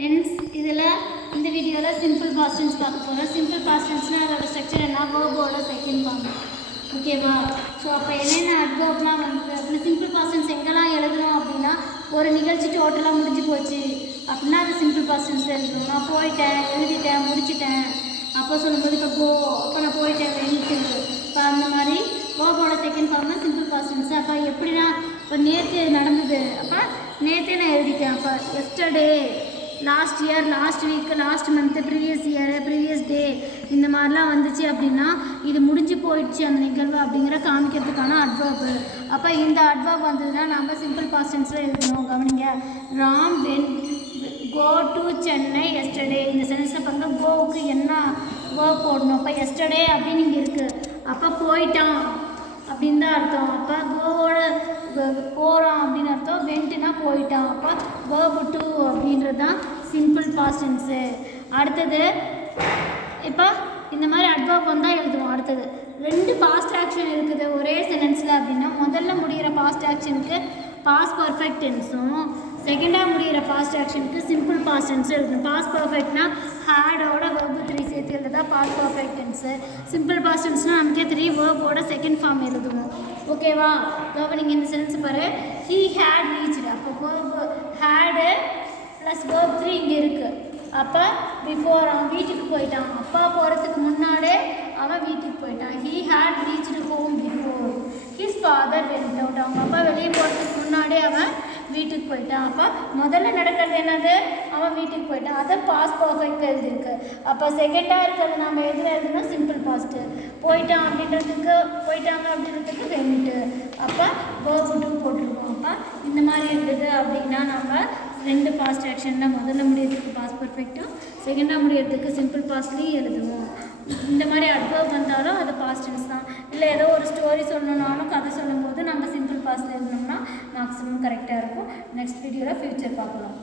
Tense இதில் இந்த வீடியோவில் சிம்பிள் பாஸ்ட் டென்ஸ் பார்க்க போகிறோம். சிம்பிள் பாஸ்ட் டென்ஸ்னால் அதோட ஸ்ட்ரக்சர் என்ன, வேர்போட செகண்ட் ஃபார்ம். ஓகேவா? ஸோ அப்போ என்னென்ன அட்வர்ப்லாம் வந்து அப்படி சிம்பிள் பாஸ்ட் டென்ஸ் எங்கெல்லாம் எழுதணும் அப்படின்னா, ஒரு நிகழ்ச்சி டோட்டலாக முடிஞ்சு போச்சு அப்படின்னா அது சிம்பிள் பாஸ்ட் டென்ஸில் எழுதணும். நான் போயிட்டேன், எழுதிட்டேன், முடிச்சிட்டேன் அப்போ சொல்லும்போது இப்போ கோ, அப்போ நான் போயிட்டேன் வெயிட்டு, இப்போ அந்த மாதிரி வேர்போட செகண்ட் ஃபார்ம் தான் சிம்பிள் பாஸ்ட் டென்ஸ். அப்போ எப்படின்னா, இப்போ நேற்று நடந்தது, அப்போ நேற்றே நான் எழுதிட்டேன். அப்போ yesterday, last year, last week, last month, previous year, previous day, இந்த மாதிரிலாம் வந்துச்சு அப்படின்னா இது முடிஞ்சு போயிடுச்சு அந்த நிகழ்வு அப்படிங்கிற காமிக்கிறதுக்கான அட்வர்பு. அப்போ இந்த அட்வர்ப் வந்ததுன்னா நம்ம சிம்பிள் பாஸ்ட் டென்ஸில் எழுதணும். கவனிங்க, Ram went go to Chennai yesterday. இந்த சென்டென்ஸில் பாருங்க, கோவுக்கு என்ன வேர்ப் போடணும். அப்போ எஸ்டர்டே அப்படின்னு இங்கே இருக்குது, அப்போ போயிட்டான் அப்படின்னு தான் அர்த்தம். அப்போ கோவோட போகிறான் அப்படின்னு அர்த்தம், வென்ட்டுனா போயிட்டான். அப்போ வேர்பு டு அப்படின்றது தான் சிம்பிள் பாஸ்ட் டென்ஸு. அடுத்தது இப்போ இந்த மாதிரி அட்வர்ப் வந்தால் எழுதுவோம். அடுத்தது ரெண்டு பாஸ்ட் ஆக்ஷன் இருக்குது ஒரே சென்டென்ஸில் அப்படின்னா, முதல்ல முடிகிற பாஸ்ட் ஆக்ஷனுக்கு பாஸ்ட் பர்ஃபெக்ட் டென்ஸும், செகண்டாக முடிகிற பாஸ்ட் ஆக்ஷனுக்கு சிம்பிள் பாஸ்ட் டென்ஸும் எழுதணும். பாஸ்ட் பர்ஃபெக்ட்னா ஹேடோட வேர்பு 3 சேர்த்து எழுதுதா past perfect tense. Simple past டென்ஸ்னால் நமக்கே 3 வேர்போட செகண்ட் ஃபார்ம் எழுதுவோம். ஓகேவா? கவனிங்க, இந்த சென்டென்ஸ் பாரு, ஹீ ஹேட் ரீச்டு. அப்போ வேர்பு ஹேடு ப்ளஸ் வேர்ப் 3 இங்கே இருக்குது. அப்போ பிஃபோர், அவன் வீட்டுக்கு போயிட்டான். அப்பா போகிறதுக்கு முன்னாடியே அவன் வீட்டுக்கு போயிட்டான். He had reached home before his father went out. அவங்க அப்பா வெளியே போகிறதுக்கு முன்னாடியே அவன் வீட்டுக்கு போயிட்டான். அப்போ முதல்ல நடக்கிறது என்னது, அவன் வீட்டுக்கு போயிட்டான். அதை பாஸ்ட் பர்ஃபெக்ட் எழுதிருக்கு. அப்போ செகண்டாக இருக்கிறது நம்ம எதில் எழுதணும், சிம்பிள் பாஸ்ட்டு. போயிட்டான் அப்படின்றதுக்கு, போயிட்டாங்க அப்படின்றதுக்கு வென்ட்டு. அப்போ வேர்பு டு போட்டிருக்கோம். அப்போ இந்த மாதிரி இருந்தது அப்படின்னா நம்ம ரெண்டு பாஸ்ட் ஆக்ஷனில் முதல்ல முடியறதுக்கு பாஸ்ட் பர்ஃபெக்ட்டும், செகண்டாக முடியறதுக்கு சிம்பிள் பாஸ்ட்லேயும் எழுதுவோம். இந்த மாதிரி அட்வர்ப் வந்தாலும் அது பாஸ்ட் டென்ஸ் தான். இல்லை ஏதோ ஒரு ஸ்டோரி சொல்லணுன்னாலும், கதை சொல்லும்போது நம்ம சிம்பிள் பாஸ்ட்டில் எழுதினோம்னா மேக்ஸிமம் கரெக்டாக இருக்கும். நெக்ஸ்ட் வீடியோவில் ஃபியூச்சர் பார்க்கலாம்.